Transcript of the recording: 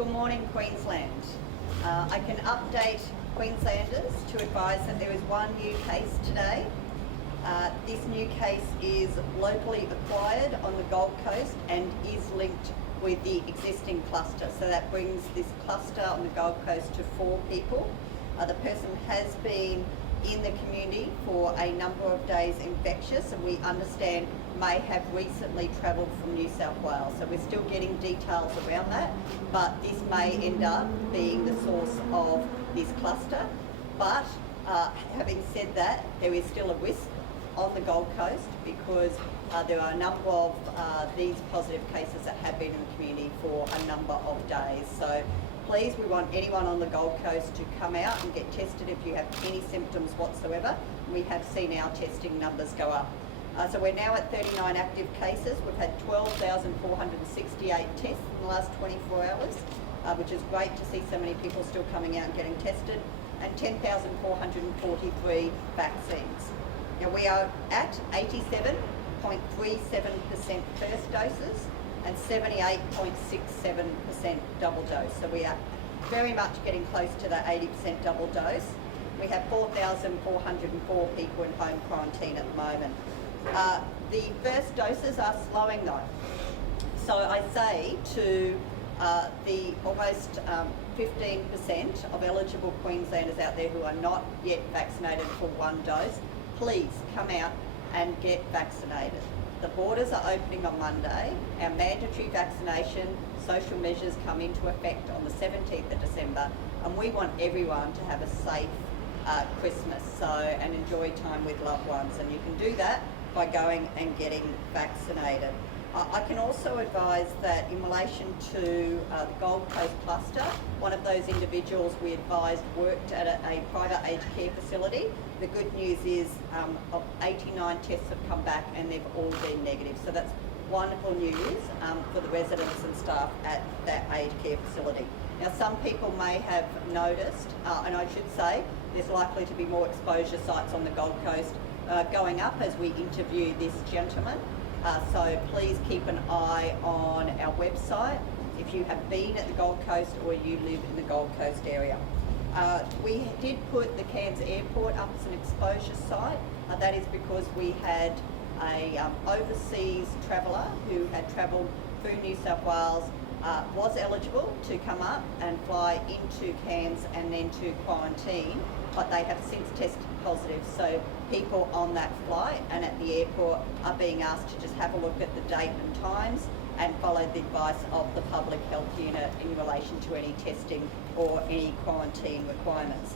Good morning, Queensland. I can update Queenslanders to advise that there is one new case today. This new case is locally acquired on the Gold Coast and is linked with the existing cluster. So that brings this cluster on the Gold Coast to 4 people. The person has been in the community for a number of days infectious, and we understand may have recently travelled from New South Wales. So we're still getting details around that, but this may end up being the source of this cluster. But having said that, there is still a risk on the Gold Coast because there are a number of these positive cases that have been in the community for a number of days. So please, we want anyone on the Gold Coast to come out and get tested if you have any symptoms whatsoever. We have seen our testing numbers go up. So we're now at 39 active cases. We've had 12,468 tests in the last 24 hours, which is great to see so many people still coming out and getting tested, and 10,443 vaccines. Now we are at 87.37% first doses and 78.67% double dose. So we are very much getting close to that 80% double dose. We have 4,404 people in home quarantine at the moment. The first doses are slowing though. So I say to the almost 15% of eligible Queenslanders out there who are not yet vaccinated for 1 dose, please come out and get vaccinated. The borders are opening on Monday. Our mandatory vaccination social measures come into effect on the 17th of December, and we want everyone to have a safe Christmas and enjoy time with loved ones, and you can do that by going and getting vaccinated. I can also advise that in relation to the Gold Coast cluster, one of those individuals we advised worked at a private aged care facility. The good news is of 89 tests have come back and they've all been negative. So that's wonderful news for the residents and staff at that aged care facility. Now some people may have noticed, and I should say, there's likely to be more exposure sites on the Gold Coast going up as we interview this gentleman. So please keep an eye on our website if you have been at the Gold Coast or you live in the Gold Coast area. We did put the Cairns Airport up as an exposure site. That is because we had a overseas traveller who had travelled through New South Wales, was eligible to come up and fly into Cairns and then to quarantine, but they have since tested positive. So people on that flight and at the airport are being asked to just have a look at the date and times and follow the advice of the public health unit in relation to any testing or any quarantine requirements.